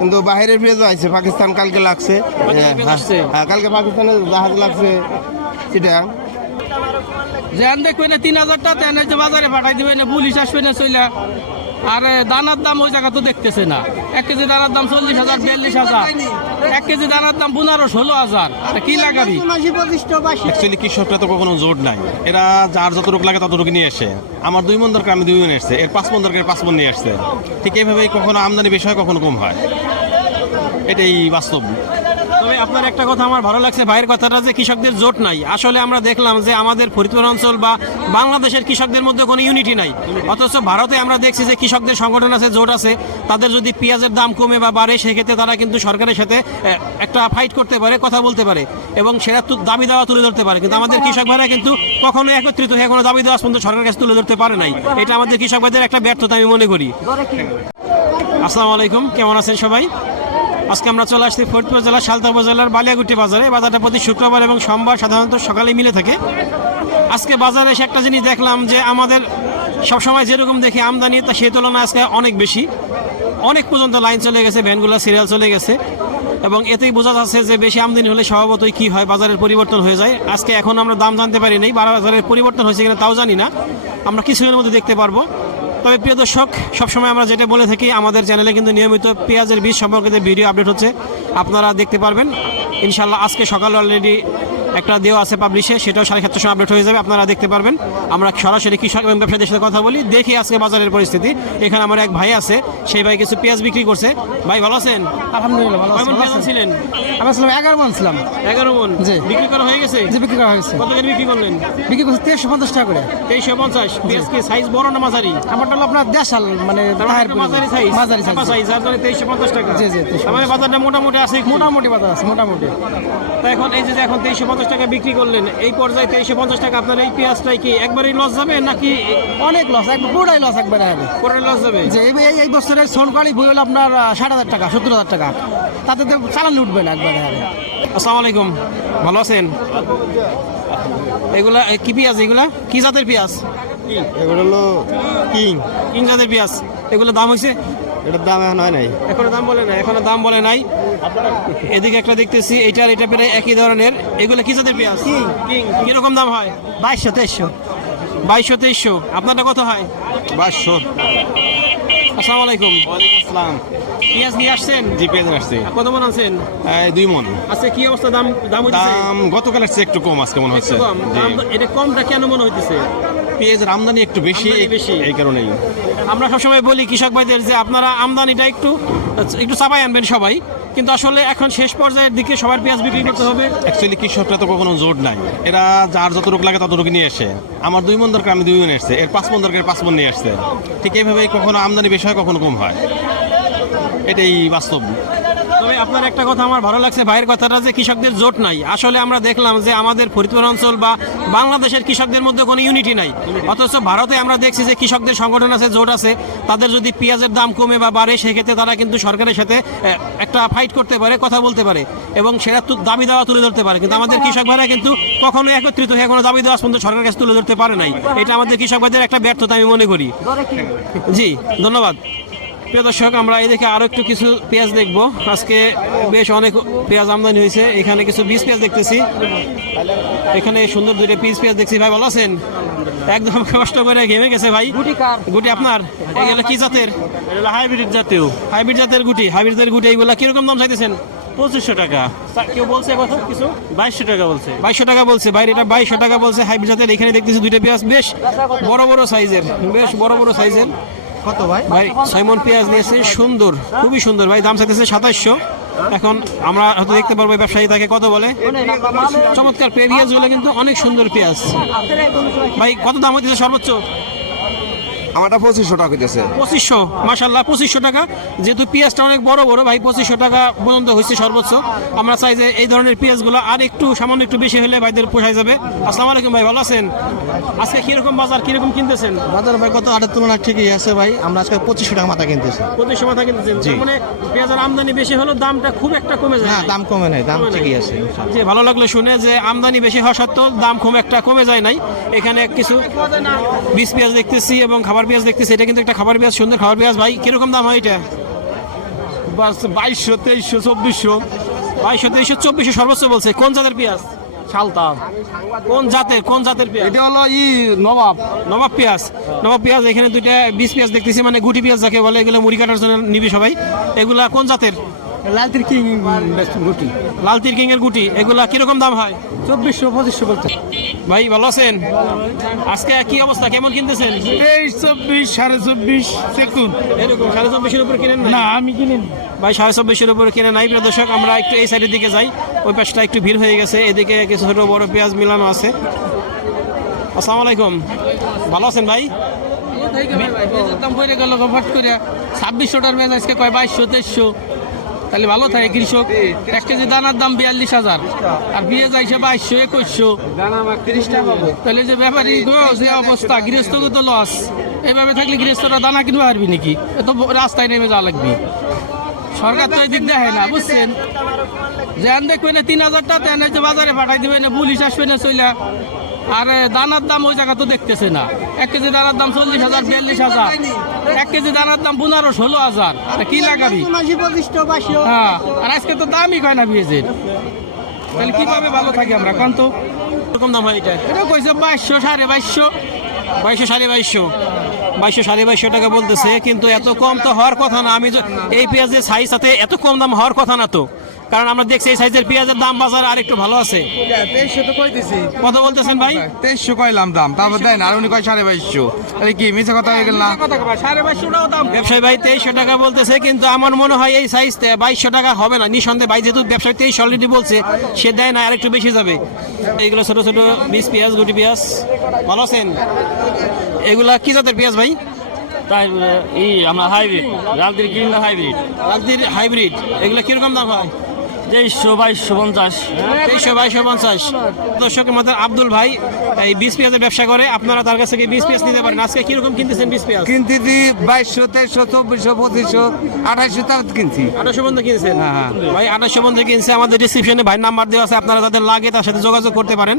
কিন্তু বাইরের পেঁয়াজও আছে পাকিস্তান কালকে লাগছে। পেঁয়াজ আসছে? হ্যাঁ কালকে পাকিস্তানের জাহাজ লাগছে সেটা। যেন দেখবে না তিন হাজার টাকা তেন যে বাজারে পাঠাই দিবে না পুলিশ আসবে না চইলা। আর দানার দাম ওই জায়গা তো দেখতেছে না। এক কেজি দানার দাম চল্লিশ হাজার বিয়াল্লিশ হাজার। এক কেজি দানার দাম পনেরো ষোলো হাজার। তা কি লাগাবি? অ্যাকচুয়ালি কৃষকরা তো কখনো জোর নাই। এরা যার যতটুকু লাগে ততটুকু নিয়ে আসে। আমার দুই মন দরকার আমি দুই মন এসছে এর পাঁচ মন দরকার পাঁচ মন নিয়ে আসছে। ঠিক এইভাবেই কখনো আমদানি বিষয় কখনো কম হয়। এটাই বাস্তব। তবে আপনার একটা কথা আমার ভালো লাগছে, ভাইয়ের কথাটা যে কৃষকদের জোট নাই। আসলে আমরা দেখলাম যে আমাদের ফরিদপুর অঞ্চল বা বাংলাদেশের কৃষকদের মধ্যে কোনো ইউনিটি নাই। অথচ ভারতে আমরা দেখছি যে কৃষকদের সংগঠন আছে, জোট আছে। তাদের যদি পেঁয়াজের দাম কমে বা বাড়ে, সেক্ষেত্রে তারা কিন্তু সরকারের সাথে একটা ফাইট করতে পারে, কথা বলতে পারে। এবং সেটা দাবি দেওয়া তুলে ধরতে পারে। কিন্তু আমাদের কৃষক ভাইরা কিন্তু কখনো একত্রিত হয়ে কোনো দাবি দেওয়া পর্যন্ত সরকারের কাছে তুলে ধরতে পারে নাই। এটা আমাদের কৃষক ভাইদের একটা ব্যর্থতা, আমি মনে করি। আসসালামু আলাইকুম, কেমন আছেন সবাই? আজকে আমরা চলে আসছি ফরিদপুর জেলার সালতা উপজেলার বালিয়াগুটি বাজারে। বাজারটা প্রতি শুক্রবার এবং সোমবার সাধারণত সকালে মিলে থাকে। আজকে বাজারে এসে একটা জিনিস দেখলাম যে আমাদের সবসময় যেরকম দেখি আমদানি, তা সেই তুলনায় আজকে অনেক বেশি। অনেক পর্যন্ত লাইন চলে গেছে, ভ্যানগুলো, সিরিয়াল চলে গেছে। এবং এতেই বোঝা যাচ্ছে যে বেশি আমদানি হলে স্বভাবতই কি হয়, বাজারের পরিবর্তন হয়ে যায়। আজকে এখন আমরা দাম জানতে পারি নাই, বাজারের পরিবর্তন হয়েছে কিনা তাও জানি না। আমরা কিছুদিনের মধ্যে দেখতে পারব। তবে প্রিয় দর্শক, সবসময় আমরা যেটা বলে থাকি, আমাদের চ্যানেলে কিন্তু নিয়মিত পেঁয়াজের বীজ সম্পর্কিত ভিডিও আপডেট হচ্ছে। আপনারা দেখতে পারবেন। ইনশাল্লাহ আজকে সকালে অলরেডি একটা দেওয়া আছে পাবলিশে সেটাও সাড়ে সাতটার সময় আপডেট হয়ে যাবে আপনারা দেখতে পারবেন। আমরা সরাসরি কৃষক এবং ব্যবসায়ীদের সাথে কথা বলি দেখি আজকে বাজারের পরিস্থিতি। এখানে আমার এক ভাই আছে সেই ভাই কিছু পেঁয়াজ বিক্রি করছে। ভাই ভালো আছেন? আলহামদুলিল্লাহ ভালো? ছিলেন? আমি ছিলাম এগারো মান ছিলাম। এগারো মন? জি। বিক্রি করা হয়ে গেছে? যে বিক্রি করা হয়েছে। কত করে বিক্রি করলেন? বিক্রি করছে তেরোশো পঞ্চাশ টাকা করে। তেইশশো পঞ্চাশ। পেঁয়াজ কি সাইজ বড় না মাঝারি? আমারটা হলো আপনার দেশাল মানে মানে মাঝারি সাইজ মাঝারি সাইজ সাইজ যার জন্য তেইশশো পঞ্চাশ টাকা। জি, জি, 2350 মানে বাজারটা মোটামুটি আছে মোটামুটি বাজার আছে মোটামুটি। তা এখন এই যে যে এখন তেইশশো পঞ্চাশ টাকা বিক্রি করলেন। এই পর্যায়ে তেইশশো পঞ্চাশ টাকা। আপনার এই পেঁয়াজটাই কি একবারই লস যাবে নাকি অনেক লস একবার পুরোটাই লস একবারে হবে। পরে লস যাবে? যে এই এই- এই বছরের সোনকালি বই হলো আপনার ষাট হাজার টাকা সত্তর হাজার টাকা। তাতে তো চালান উঠবে না একবারে হবে। আসসালামু আলাইকুম। ভালো আছেন? এগুলা কি পেঁয়াজ এগুলা? কি জাতের পেঁয়াজ? এগুলো হলো কিং। কিং জাতের পেঁয়াজ। এগুলো দাম হয়েছে এটার দাম এখন হয় নাই। এখনও দাম বলে নাই এখনও দাম বলে নাই। এদিকে একটা দেখতেছি এটা এটা প্রায় একই ধরনের। এগুলো কি জাতের পেঁয়াজ? কিং কীরকম দাম হয়? বাইশশো তেইশশো। বাইশশো তেইশশো। আপনারটা কত হয়? বাসশো আসসালামু আলাইকুম। আসসালাম। পেঁয়াজ নিয়ে আসছেন? জি পেঁয়াজ আসছে। কত মন আছেন দুই মন। আচ্ছা কি অবস্থা? দাম দাম দাম গতকালের চেয়ে একটু কম আজকে মনে হচ্ছে। কম। দাম এটা কমটা কেন মনে হইতেছে? পেঁয়াজের আমদানি একটু বেশি বেশি। এই কারণেই। আমরা সবসময় বলি কৃষক ভাইদের যে আপনারা আমদানিটা একটু একটু চাপাই আনবেন সবাই। কিন্তু আসলে এখন শেষ পর্যায়ের দিকে সবার পেঁয়াজ বিক্রি করতে হবে। অ্যাকচুয়ালি কৃষকরা তো কখনো জোর নাই। এরা যার যতটুকু লাগে ততটুকু নিয়ে আসে। আমার দুই মন দরকার আমি দুই মন এসছে এর পাঁচ মন দরকার পাঁচ মন নিয়ে আসছে। ঠিক এইভাবেই কখনো আমদানি বেশি হয় কখনো কম হয়। এটাই বাস্তব। তবে আপনার একটা কথা আমার ভালো লাগছে ভাইয়ের কথাটা যে কৃষকদের জোট নাই। আসলে আমরা দেখলাম যে আমাদের ফরিদপুর অঞ্চল বা বাংলাদেশের কৃষকদের মধ্যে কোনো ইউনিটি নাই। অথচ ভারতে আমরা দেখছি যে কৃষকদের সংগঠন আছে জোট আছে। তাদের যদি পেঁয়াজের দাম কমে বা বাড়ে সেক্ষেত্রে তারা কিন্তু সরকারের সাথে একটা ফাইট করতে পারে কথা বলতে পারে। এবং সেটা তু- দাবি দেওয়া তুলে ধরতে পারে। কিন্তু আমাদের কৃষক ভাইরা কিন্তু কখনো একত্রিত হয়ে কোনো দাবি দেওয়া পর্যন্ত সরকারের কাছে তুলে ধরতে পারে নাই। এটা আমাদের কৃষক ভাইদের একটা ব্যর্থতা আমি মনে করি। জি ধন্যবাদ। প্রিয় দর্শক আমরা এই দেখে আরও একটু কিছু পেঁয়াজ দেখব। আজকে বেশ অনেক পেঁয়াজ আমদানি হয়েছে। এখানে কিছু বীজ পেঁয়াজ দেখতেছি। এখানে সুন্দর দুইটা পিস পেঁয়াজ দেখছি। ভাই ভালো আছেন? একদম কষ্ট করে ঘেমে গেছে ভাই। গুটি কার? গুটি আপনার? এগুলো কি জাতের? হাইব্রিড জাতীয়। হাইব্রিড জাতের গুটি। হাইব্রিড জাতের গুটি এইগুলা কীরকম দাম চাইতেছেন? পঁচিশশো টাকা। কেউ বলছে কথা? কিছু? বাইশশো টাকা বলছে। বাইশশো টাকা বলছে। বাইরে এটা বাইশশো টাকা বলছে। হাইব্রিড জাতের এখানে দেখতেছি দুইটা পেঁয়াজ। বেশ বড় বড় সাইজের। বেশ বড় বড় সাইজের। কত ভাই? ভাই, সাইমন পেঁয়াজ নিয়েছে, সুন্দর, খুবই সুন্দর। ভাই, দাম চাইতেছে সাতাশশো। এখন আমরা হয়তো দেখতে পারব ব্যবসায়ী তাকে কত বলে। চমৎকার পেঁয়াজগুলো কিন্তু অনেক সুন্দর পেঁয়াজ। ভাই, কত দাম হইতেছে সর্বোচ্চ? আমারটা পঁচিশশো টাকা হইতেছে পঁচিশশো? মাসাল্লাহ পঁচিশশো টাকা। যেহেতু পেঁয়াজটা অনেক বড় বড় ভাই পঁচিশশো টাকা পর্যন্ত হয়েছে সর্বোচ্চ। আমরা চাই যে এই ধরনের পেঁয়াজগুলো আর একটু সামান্য একটু বেশি হলে ভাইদের পোষায় যাবে। আসসালামু আলাইকুম ভাই ভালো আছেন? আজকে কীরকম বাজার কীরকম কিনতেছেন? বাজার ভাই তুলনায় ঠিকই আছে ভাই। আমরা আজকে পঁচিশশো টাকা মাথা কিনতেছি। পঁচিশশো মাথা কিনতেছেন? তার মানে পেঁয়াজের আমদানি বেশি হলেও দামটা খুব একটা কমে যায় না দাম কমে নাই দাম ঠিকই আছে যে ভালো লাগল শুনে যে আমদানি বেশি হওয়া সত্ত্বেও দাম খুব একটা কমে যায় নাই। এখানে কিছু বীজ পেঁয়াজ দেখতেছি এবং খাবার পেঁয়াজ দেখতেছি এটা কিন্তু একটা খাবার পেঁয়াজ সুন্দর খাবার পেঁয়াজ ভাই। কীরকম দাম হয় এটা? বাস বাইশশো তেইশশো চব্বিশশো। বাইশশো তেইশশো চব্বিশশো সর্বোচ্চ বলছে। কোন জাতের পেঁয়াজ? সালতা কোন জাতের কোন জাতের পেঁয়াজ? এটা হলো ই নবাব। নবাব পেঁয়াজ। নবাব পেঁয়াজ এখানে দুইটা বিশ পেঁয়াজ দেখতেছি মানে গুটি পেঁয়াজ যাকে বলে এগুলো মুড়ি কাটার জন্য নিবি সবাই। এগুলা কোন জাতের? লালতির কিং গুটি। লাল তিরকিং এর গুটি এগুলা কীরকম দাম হয়? চব্বিশশো পঁচিশশো বলতে। ভাই ভালো আছেন? আজকে কি অবস্থা? কেমন কিনতেছেন? তেইশ চব্বিশ সাড়ে চব্বিশ সেকুন। এরকম সাড়ে চব্বিশের উপর কিনেন না আমি কিনি ভাই সাড়ে চব্বিশের উপরে কিনে নাই। প্রিয় দর্শক আমরা একটু এই সাইডের দিকে যাই। ওই পাশটা একটু ভিড় হয়ে গেছে। এদিকে কিছু ছোট বড় পেঁয়াজ মিলানো আছে। আসসালামু আলাইকুম। ভালো আছেন ভাই? দাম পড়ে গেল ফট করে। ছাব্বিশশো টাকার পেঁয়াজ আজকে কয়? বাইশশো তেইশশো। তাহলে ভালো থাকে কৃষক। এক কেজি দানার দাম বিয়াল্লিশ হাজার। আর পেঁয়াজ আইসে বাইশশো একুশশো। তাহলে যে ব্যাপারী যে অবস্থা, গৃহস্থকে তো লস এভাবে থাকলে গৃহস্থরা দানা কিনতে পারবি নাকি? এ তো রাস্তায় নেমে যাওয়া লাগবে। সরকার তো এদিক দেখে না, বুঝছেন? যেন দেখবেন তিন হাজার টাকা তেন বাজারে পাঠাই দেবে না পুলিশ আসবে না চইলা। আর দানার দাম ওই জায়গা তো দেখতেছে না। এক কেজি দানার দাম চল্লিশ হাজার বিয়াল্লিশ হাজার। এক কেজি দানার দাম পনেরো ষোলো হাজার। তা কি লাগাবি? হ্যাঁ আর আজকে তো দামই কয় না পেঁয়াজের তাহলে কীভাবে ভালো থাকি আমরা কান্ত এরকম দাম হয় এটা? এটা কইছে বাইশশো সাড়ে বাইশশো। বাইশশো সাড়ে বাইশশো। বাইশশো সাড়ে বাইশশো টাকা বলতেছে কিন্তু এত কম তো হওয়ার কথা না। আমি এই পেঁয়াজের সাইজ সাথে এত কম দাম হওয়ার কথা না তো। কারণ আমরা দেখছি এই সাইজের পেঁয়াজের দাম বাজারে আর একটু ভালো আছে। তেইশশো তো কই দিছি কত বলতেছেন ভাই? তেইশশো কইলাম দাম তারপর দেন আর উনি কয় সাড়ে বাইশশো। তাহলে কি মিছে কথা হয়ে গেল না? সাড়ে বাইশশোটাও দাম। ব্যবসায়ী ভাই তেইশশো টাকা বলতেছে কিন্তু আমার মনে হয় এই সাইজ বাইশশো টাকা হবে না। নিঃসন্দেহে ভাই যেহেতু ব্যবসায়ী তেইশ অলরেডি বলছে সে দেয় না আর একটু বেশি যাবে। এইগুলো ছোট ছোট বিশ পেঁয়াজ গুটি পেঁয়াজ ভালো আছেন? এগুলা কি জাতের পেঁয়াজ ভাই? তাই এই আমরা হাইব্রিড কিনলে হাইব্রিড রাজনীর হাইব্রিড এগুলো কীরকম দাম হয়? তেইশশো বাইশশো পঞ্চাশ। তেইশশো বাইশশো পঞ্চাশ। দর্শক আমাদের আব্দুল ভাই এই বিশ পেঁয়াজের ব্যবসা করে। আপনারা তার কাছ থেকে বিশ পেঁয়াজ নিতে পারেন। আজকে কীরকম কিনতেছেন বিশ পেঁয়াজ? কিনতে দি বাইশশো তেইশশো চব্বিশশো পঁচিশশো আঠাইশশো তার কিনছি। আঠাশশো বন্ধে কিনছেন? হ্যাঁ, হ্যাঁ। ভাই আঠাশশো বন্ধে কিনছে। আমাদের ডিসক্রিপশনে ভাই নাম্বার দেওয়া আছে। আপনারা যাদের লাগে তার সাথে যোগাযোগ করতে পারেন।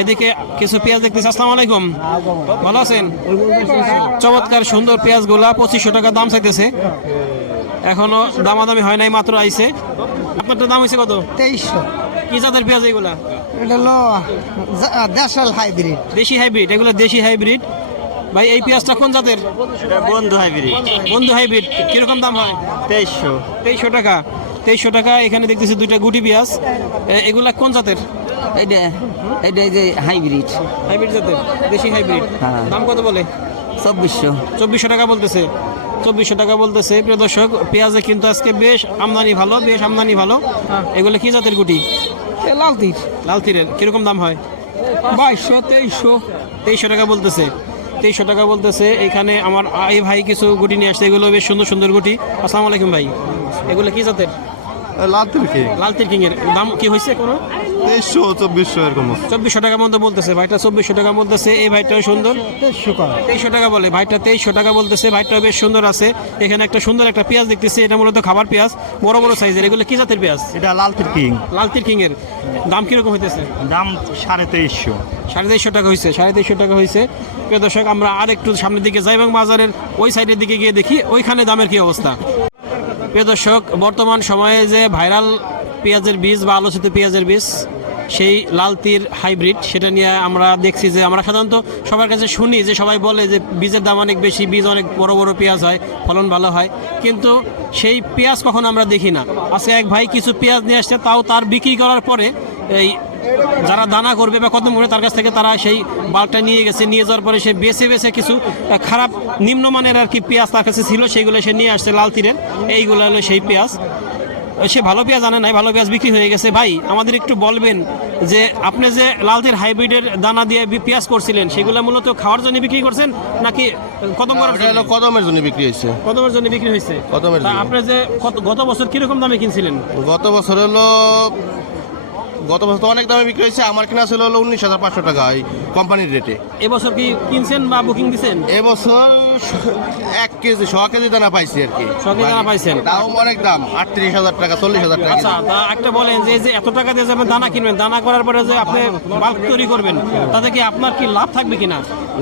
এদিকে কিছু পেঁয়াজ দেখতেছি। আসসালামু আলাইকুম। ভালো আছেন? চমৎকার সুন্দর পেঁয়াজগুলা পঁচিশশো টাকা দাম চাইতেছে। এখনও দামাদামি হয় নাই মাত্র আইছে। আপনারটা দাম হয়েছে কত? তেইশশো। কি জাতের পেঁয়াজ এগুলা? এটা হলো দেশাল হাইব্রিড। দেশি হাইব্রিড এগুলো দেশি হাইব্রিড। ভাই এই পেঁয়াজটা কোন জাতের? বন্ধু হাইব্রিড। বন্ধু হাইব্রিড কীরকম দাম হয়? তেইশশো। তেইশশো টাকা। তেইশশো টাকা এখানে দেখতেছি দুইটা গুটি পেঁয়াজ। এগুলা কোন জাতের? এটা এটা যে হাইব্রিড। হাইব্রিড জাতের দেশি হাইব্রিড। হ্যাঁ। দাম কত বলে? চব্বিশশো। চব্বিশশো টাকা বলতেছে। চব্বিশশো টাকা বলতেছে। প্রিয় দর্শক পেঁয়াজে কিন্তু আজকে বেশ আমদানি ভালো বেশ আমদানি ভালো। এগুলো কি জাতের গুটি? লাল তীর। লাল তীরের। কীরকম দাম হয়? বাইশশো তেইশশো। তেইশশো টাকা বলতেছে। তেইশশো টাকা বলতেছে। এখানে আমার এই ভাই কিছু গুটি নিয়ে আসছে। এগুলো বেশ সুন্দর সুন্দর গুটি। আসসালামু আলাইকুম ভাই। এগুলো কি জাতের? লাল কি লাল তিরকিং এর দাম কি হয়েছে কোনো? তেইশশো চব্বিশশো এরকম। চব্বিশশো বলতেছে। ভাইটা চব্বিশশো টাকা বলতেছে। এই ভাইটাও সুন্দর। তেইশশো টাকা বলে। ভাইটা তেইশশো টাকা বলতেছে। ভাইটা বেশ সুন্দর আছে। এখানে একটা সুন্দর একটা পেঁয়াজ দেখতেছি। এটা মূলত খাবার পেঁয়াজ। বড় বড় সাইজের। এগুলো কি জাতের পেঁয়াজ? এটা লাল তিরকিং এর। দাম কীরকম হইতেছে? দাম সাড়ে তেইশশো। সাড়ে তেইশশো টাকা হয়েছে সাড়ে তেইশশো টাকা হয়েছে প্রিয় দর্শক আমরা আর একটু সামনের দিকে যাই এবং বাজারের ওই সাইডের দিকে গিয়ে দেখি ওইখানে দামের কি অবস্থা? প্রিয় দর্শক, বর্তমান সময়ে যে ভাইরাল পেঁয়াজের বীজ বা আলোচিত পেঁয়াজের বীজ, সেই লাল তীর হাইব্রিড, সেটা নিয়ে আমরা দেখছি যে আমরা সাধারণত সবার কাছে শুনি যে সবাই বলে যে বীজের দাম অনেক বেশি, বীজ অনেক বড় বড় পেঁয়াজ হয়, ফলন ভালো হয়। কিন্তু সেই পেঁয়াজ কখন আমরা দেখি না। আজকে এক ভাই কিছু পেঁয়াজ নিয়ে আসছে, তাও তার বিক্রি করার পরে এই যারা দানা করবে বা কত মনে তার কাছ থেকে তারা সেই বাল্বটা নিয়ে গেছে। নিয়ে যাওয়ার পরে সে বেছে বেছে কিছু খারাপ নিম্নমানের আর কি পেঁয়াজ তার কাছে ছিল সেইগুলো সে নিয়ে আসছে লাল তীরের এইগুলো হলো সেই পেঁয়াজ। সে ভালো পেঁয়াজ আনে নাই ভালো পেঁয়াজ বিক্রি হয়ে গেছে। ভাই আমাদের একটু বলবেন যে আপনি যে লাল তীর হাইব্রিডের দানা দিয়ে পেঁয়াজ করছিলেন সেগুলো মূলত খাওয়ার জন্য বিক্রি করছেন নাকি কদম কদমের জন্য বিক্রি হয়েছে। কদমের জন্য বিক্রি হয়েছে? কদমের আপনি যে গত বছর কীরকম দামে কিনছিলেন? গত বছর হলো গত বছর তো অনেক দামে বিক্রি হয়েছে। আমার কিনা ছিল হলো উনিশ হাজার পাঁচশো টাকা এই কোম্পানির রেটে এবছর কি কিনছেন বা বুকিং দিছেন? এবছর এক কেজি ছ কেজি দানা পাইছি আর কি। ছ কেজি দানা পাইছেন? দাম অনেক দাম আটত্রিশ হাজার টাকা চল্লিশ হাজার টাকা আচ্ছা তা একটা বলেন যে এই যে এত টাকা দিয়ে যাবেন দানা কিনবেন দানা করার পরে যে আপনি বাল্ক তৈরি করবেন তাতে কি আপনার কি লাভ থাকবে কিনা?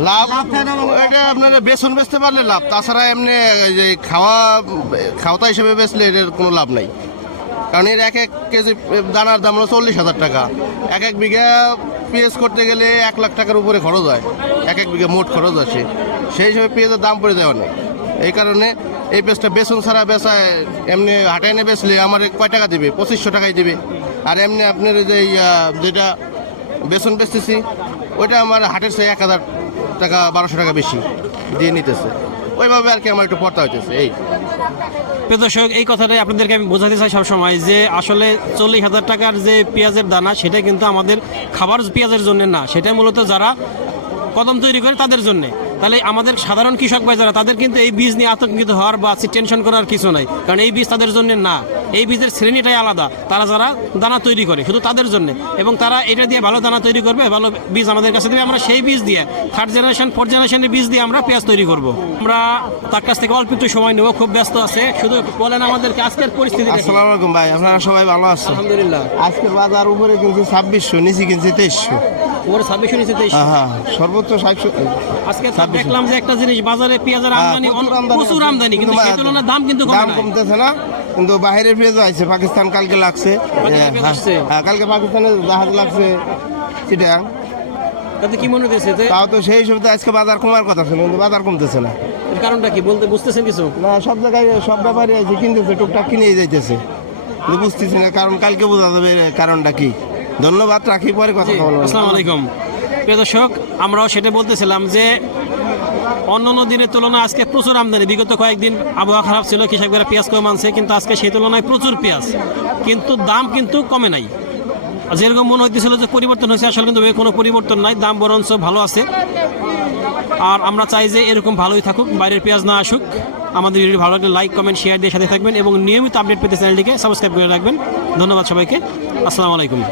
লাভ এটা আপনার বেসন বেচতে পারলে লাভ তাছাড়া এমনি যে খাওয়া খাওয়া হিসেবে বেচলে এর কোনো লাভ নাই। কারণ এর এক এক কেজি দানার দাম হলো চল্লিশ হাজার টাকা। এক এক বিঘা পেঁয়াজ করতে গেলে এক লাখ টাকার উপরে খরচ হয়। এক এক বিঘা মোট খরচ আসে সেই হিসেবে পেঁয়াজের দাম পড়ে যায় অনেক। এই কারণে এই পেঁয়াজটা বেসন ছাড়া বেচায়, এমনি হাটে এনে বেচলে আমার কয় টাকা দেবে? পঁচিশশো টাকাই দেবে। আর এমনি আপনার যে যেটা বেসন বেচতেছি, ওইটা আমার হাটের চেয়ে এক হাজার টাকা, বারোশো টাকা বেশি দিয়ে নিতেছে। ওইভাবে আর কি আমার একটু পড়তা হইতেছে, এই। দর্শক, এই কথাটাই আপনাদেরকে আমি বোঝাতে চাই সবসময় যে আসলে চল্লিশ হাজার টাকার যে পেঁয়াজের দানা, সেটা কিন্তু আমাদের খাবার পেঁয়াজের জন্য না। সেটা মূলত যারা কদম তৈরি করে তাদের জন্য। তাহলে আমাদের সাধারণ কৃষক ভাই যারা তাদের কিন্তু এই বীজ নিয়ে আতঙ্কিত হওয়ার বা টেনশন করার কিছু নাই। কারণ এই বীজ তাদের জন্য না। এই বীজের শ্রেণীটাই আলাদা। তারা যারা দানা তৈরি করে শুধু তাদের জন্য। এবং তারা এটা দিয়ে ভালো দানা তৈরি করবে ভালো বীজ আমাদের কাছে দেবে। আমরা সেই বীজ দিয়ে থার্ড জেনারেশন ফোর্থ জেনারেশনের বীজ দিয়ে আমরা পেঁয়াজ তৈরি করব। আমরা তার কাছ থেকে অল্প একটু সময় নেব খুব ব্যস্ত আছে। শুধু বলেন আমাদেরকে আজকের পরিস্থিতি দেখি। আসসালামু আলাইকুম ভাই আপনারা সবাই ভালো আছেন? আলহামদুলিল্লাহ। আজকের বাজার উপরে কিনছি ছাব্বিশশো নিচে কিনছি তেইশশো। ওর ছাব্বিশ নিচে তেইশ। হ্যাঁ সর্বোচ্চ আজকে তো দেখলাম যে একটা জিনিস বাজারে পেঁয়াজের আমদানি প্রচুর আমদানি কিন্তু সেই তুলনায় দাম কিন্তু দাম কমতেছে না কিন্তু বাইরের পেঁয়াজ আছে পাকিস্তান কালকে লাগছে। হ্যাঁ, হ্যাঁ, কালকে পাকিস্তানের জাহাজ লাগছে চিটাং তাতে কি মনে তাও তো সেই হিসেবে আজকে বাজার কমার কথা ছিল কিন্তু বাজার কমতেছে না। এর কারণটা কি? বলতে বুঝতেছেন কিছু? না সব জায়গায় সব ব্যাপারই আছে কিনতেছে টুকটাক কিনেই যাইতেছে। বুঝতেছি না কারণ কালকে বোঝা যাবে কারণটা কি। ধন্যবাদ রাখি পরে কথা বলব। আসসালামু আলাইকুম। প্রিয় দর্শক আমরাও সেটা বলতেছিলাম যে অন্য অন্য দিনের তুলনায় আজকে প্রচুর আমদানি। বিগত কয়েকদিন আবহাওয়া খারাপ ছিল কৃষকরা পেঁয়াজ কম আনছে কিন্তু আজকে সেই তুলনায় প্রচুর পেঁয়াজ। কিন্তু দাম কিন্তু কমে নাই। যেরকম মনে হইতেছিল যে পরিবর্তন হয়েছে আসলে কিন্তু কোনো পরিবর্তন নাই দাম বরঞ্চ ভালো আছে। আর আমরা চাই যে এরকম ভালোই থাকুক বাইরের পেঁয়াজ না আসুক। আমাদের ভিডিও ভালো লাগলে লাইক কমেন্ট শেয়ার দিয়ে সাথে থাকবেন এবং নিয়মিত আপডেট পেতে চ্যানেলটিকে সাবস্ক্রাইব করে রাখবেন। ধন্যবাদ সবাইকে। আসসালামু আলাইকুম।